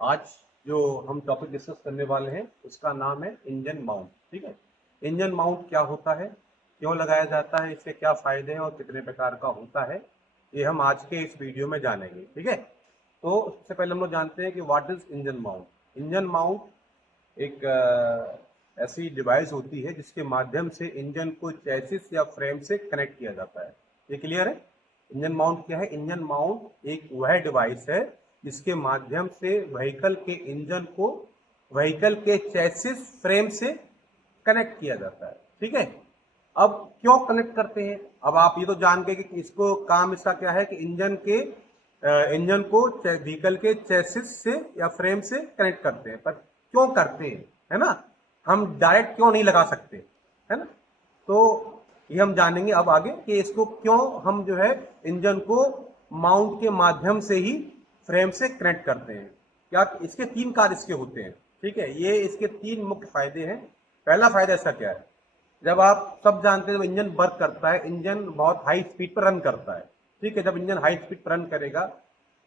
आज जो हम टॉपिक डिस्कस करने वाले हैं उसका नाम है इंजन माउंट। ठीक है, इंजन माउंट क्या होता है, क्यों लगाया जाता है, इसके क्या फायदे हैं और कितने प्रकार का होता है, ये हम आज के इस वीडियो में जानेंगे। ठीक है, तो सबसे पहले हम लोग जानते हैं कि what is engine mount. Engine mount एक ऐसी डिवाइस होती है जिसके माध्यम से इंजन को चैसिस या फ्रेम से कनेक्ट किया जाता है। ये क्लियर है? इंजन माउंट क्या है? इंजन माउंट एक वह डिवाइस है जिसके माध्यम से व्हीकल के इंजन को व्हीकल के चैसिस फ्रेम से कनेक्ट किया जाता है। ठीक है, अब क्यों कनेक्ट करते हैं? अब आप ये तो जान गए कि इसको काम इसका क्या है कि इंजन को व्हीकल के चैसिस से या फ्रेम से कनेक्ट करते हैं, पर क्यों करते हैं, है ना? हम डायरेक्ट क्यों नहीं लगा सकते, है ना? तो ये हम जानेंगे अब आगे कि इसको क्यों हम जो है इंजन को माउंट के माध्यम से ही फ्रेम से कनेक्ट करते हैं। क्या इसके तीन कार्य इसके होते हैं। ठीक है, ये इसके तीन मुख्य फायदे हैं। पहला फायदा इसका क्या है? जब आप सब जानते हैं जब इंजन वर्क करता है, इंजन बहुत हाई स्पीड पर रन करता है। ठीक है, जब इंजन हाई स्पीड पर रन करेगा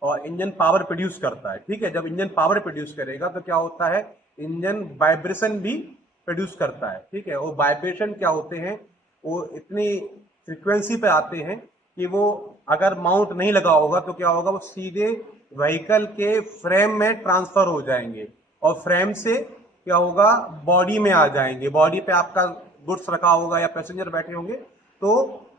और इंजन पावर प्रोड्यूस करता है। ठीक है, जब इंजन पावर प्रोड्यूस करेगा तो क्या होता है, इंजन वाइब्रेशन भी प्रोड्यूस करता है। ठीक है, वो वाइब्रेशन क्या होते हैं, वो इतनी फ्रिक्वेंसी पे आते हैं कि वो अगर माउंट नहीं लगा होगा तो क्या होगा, वो सीधे व्हीकल के फ्रेम में ट्रांसफर हो जाएंगे और फ्रेम से क्या होगा, बॉडी में आ जाएंगे। बॉडी पे आपका गुड्स रखा होगा या पैसेंजर बैठे होंगे तो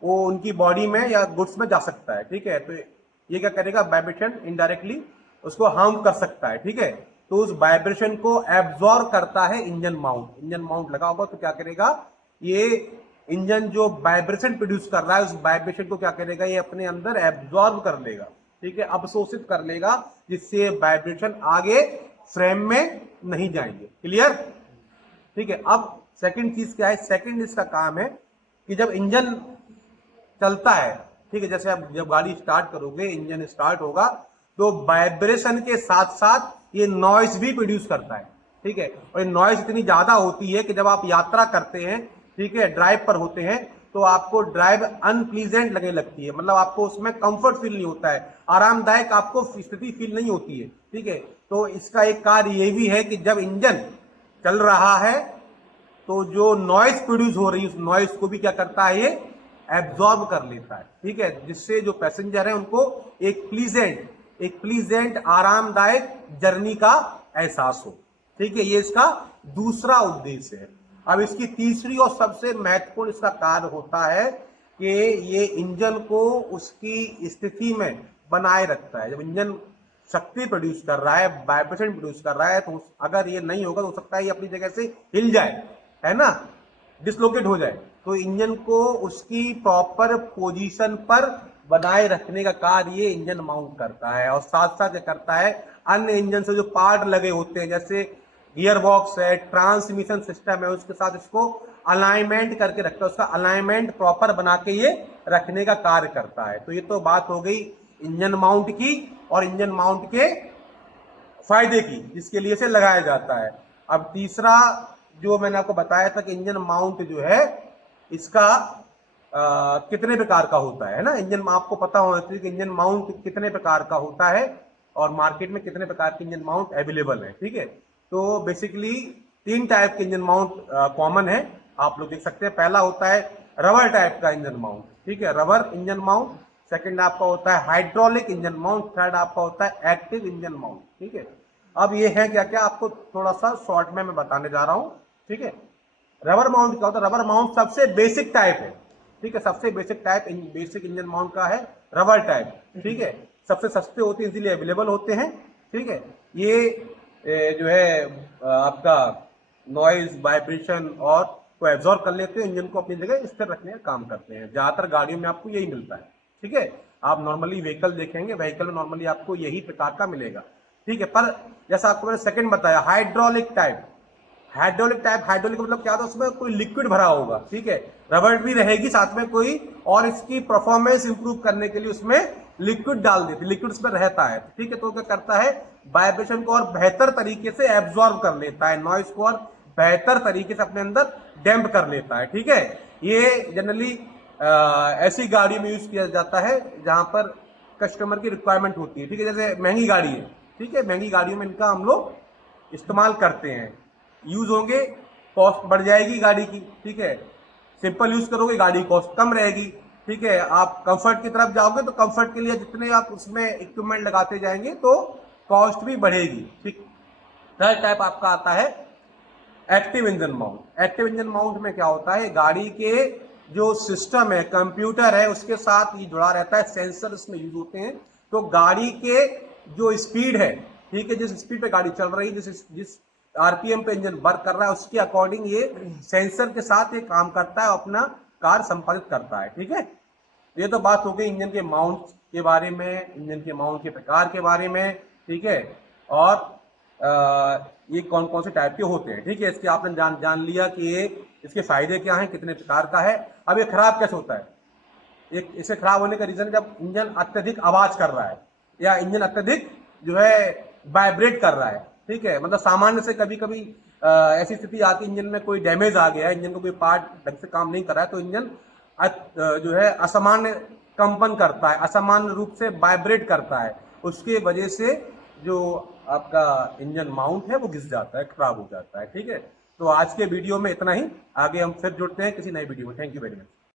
वो उनकी बॉडी में या गुड्स में जा सकता है। ठीक है, तो ये क्या करेगा, वाइब्रेशन इनडायरेक्टली उसको हार्म कर सकता है। ठीक है, तो उस वाइब्रेशन को एब्जॉर्ब करता है इंजन माउंट। इंजन माउंट लगा होगा तो क्या करेगा, ये इंजन जो वाइब्रेशन प्रोड्यूस कर रहा है उस वाइब्रेशन को क्या करेगा, ये अपने अंदर एब्जॉर्ब कर लेगा। ठीक है, अवशोषित कर लेगा, जिससे वाइब्रेशन आगे फ्रेम में नहीं जाएंगे। क्लियर? ठीक है, अब सेकंड चीज क्या है? सेकंड इसका काम है कि जब इंजन चलता है, ठीक है, जैसे आप जब गाड़ी स्टार्ट करोगे, इंजन स्टार्ट होगा तो वाइब्रेशन के साथ साथ ये नॉइज भी प्रोड्यूस करता है। ठीक है, और ये नॉइज इतनी ज्यादा होती है कि जब आप यात्रा करते हैं, ठीक है, ड्राइव पर होते हैं तो आपको ड्राइव अनप्लीजेंट लगने लगती है। मतलब आपको उसमें कंफर्ट फील नहीं होता है, आरामदायक आपको स्थिति फील नहीं होती है। ठीक है, तो इसका एक कार्य ये भी है कि जब इंजन चल रहा है तो जो नॉइज प्रोड्यूस हो रही है उस नॉइज को भी क्या करता है, ये एब्जॉर्ब कर लेता है। ठीक है, जिससे जो पैसेंजर है उनको एक प्लीजेंट आरामदायक जर्नी का एहसास हो। ठीक है, ये इसका दूसरा उद्देश्य है। अब इसकी तीसरी और सबसे महत्वपूर्ण इसका कार्य होता है कि ये इंजन को उसकी स्थिति में बनाए रखता है। जब इंजन शक्ति प्रोड्यूस कर रहा है, वाइब्रेशन प्रोड्यूस कर रहा है, तो अगर ये नहीं होगा तो हो सकता है ये अपनी जगह से हिल जाए, है ना, डिसलोकेट हो जाए। तो इंजन को उसकी प्रॉपर पोजीशन पर बनाए रखने का कार्य ये इंजन माउंट करता है। और साथ साथ ये करता है अन्य इंजन से जो पार्ट लगे होते हैं, जैसे गियर बॉक्स है, ट्रांसमिशन सिस्टम है, उसके साथ इसको अलाइनमेंट करके रखता है, उसका अलाइनमेंट प्रॉपर बना के ये रखने का कार्य करता है। तो ये तो बात हो गई इंजन माउंट की और इंजन माउंट के फायदे की, जिसके लिए इसे लगाया जाता है। अब तीसरा जो मैंने आपको बताया था कि इंजन माउंट जो है इसका कितने प्रकार का होता है ना, इंजन आपको पता होना चाहिए कि इंजन माउंट कितने प्रकार का होता है और मार्केट में कितने प्रकार के इंजन माउंट अवेलेबल है। ठीक है, तो बेसिकली तीन टाइप के इंजन माउंट कॉमन है, आप लोग देख सकते हैं। पहला होता है रबर टाइप का इंजन माउंट। ठीक है, रबर इंजन माउंट। सेकंड आपका होता है हाइड्रोलिक इंजन माउंट। थर्ड आपका होता है एक्टिव इंजन माउंट। ठीक है, अब ये है क्या क्या आपको थोड़ा सा शॉर्ट में मैं बताने जा रहा हूं। ठीक है, रबर माउंट क्या होता है? रबर माउंट सबसे बेसिक टाइप है। ठीक है, सबसे basic type basic engine mount का है रबर टाइप। ठीक है, सबसे सस्ते होते हैं, इजीली अवेलेबल होते हैं। ठीक है, ये जो है आपका नॉइज वाइब्रेशन और को एब्जॉर्ब कर लेते हैं, इंजन को अपनी जगह स्थिर रखने का काम करते हैं। ज्यादातर गाड़ियों में आपको यही मिलता है। ठीक है, आप नॉर्मली व्हीकल देखेंगे, व्हीकल में नॉर्मली आपको यही प्रकार का मिलेगा। ठीक है, पर जैसा आपको मैंने सेकंड बताया हाइड्रोलिक टाइप। हाइड्रोलिक मतलब क्या था, उसमें कोई लिक्विड भरा होगा। ठीक है, रबर भी रहेगी साथ में कोई, और इसकी परफॉर्मेंस इंप्रूव करने के लिए उसमें लिक्विड डाल देती, लिक्विड उसमें रहता है। ठीक है, तो क्या करता है, वाइब्रेशन को और बेहतर तरीके से एब्जॉर्ब कर लेता है, नॉइज को और बेहतर तरीके से अपने अंदर डैम्प कर लेता है। ठीक है, ये जनरली ऐसी गाड़ी में यूज किया जाता है जहां पर कस्टमर की रिक्वायरमेंट होती है। ठीक है, जैसे महंगी गाड़ी है, ठीक है, महंगी गाड़ियों में इनका हम लोग इस्तेमाल करते हैं, यूज होंगे, कॉस्ट बढ़ जाएगी गाड़ी की, ठीक है। सिंपल यूज करोगे गाड़ी कॉस्ट कम रहेगी, ठीक है। आप कंफर्ट की तरफ जाओगे तो कंफर्ट के लिए जितने आप उसमें इक्विपमेंट लगाते जाएंगे तो कॉस्ट भी बढ़ेगी, ठीक। थर्ड टाइप आपका आता है active engine mount. Active engine mount में क्या होता है, गाड़ी के जो सिस्टम है, कंप्यूटर है, उसके साथ ये जुड़ा रहता है, सेंसर इसमें यूज होते हैं। तो गाड़ी के जो स्पीड है, ठीक है, जिस स्पीड पे गाड़ी चल रही है, जिस आरपीएम पे इंजन वर्क कर रहा है, उसके अकॉर्डिंग ये सेंसर के साथ ये काम करता है, अपना कार्य संपादित करता है, ठीक है। ये तो बात हो गई इंजन के माउंट के बारे में, इंजन के माउंट के प्रकार के बारे में, ठीक है। और ये कौन कौन से टाइप के होते हैं, ठीक है। इसके आपने जान लिया कि ये इसके फायदे क्या हैं, कितने प्रकार का है। अब ये खराब कैसे होता है, एक इसे खराब होने का रीजन जब इंजन अत्यधिक आवाज कर रहा है या इंजन अत्यधिक जो है वाइब्रेट कर रहा है, ठीक है। मतलब सामान्य से कभी कभी ऐसी स्थिति आती है, इंजन में कोई डैमेज आ गया है, इंजन को कोई पार्ट ढंग से काम नहीं कर रहा है, तो इंजन जो है असामान्य कंपन करता है, असामान्य रूप से वाइब्रेट करता है, उसके वजह से जो आपका इंजन माउंट है वो घिस जाता है, खराब हो जाता है, ठीक है। तो आज के वीडियो में इतना ही, आगे हम फिर जुड़ते हैं किसी नई वीडियो में। Thank you very much.